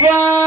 Yeah.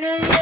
Hallelujah.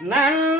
ನನ್ನ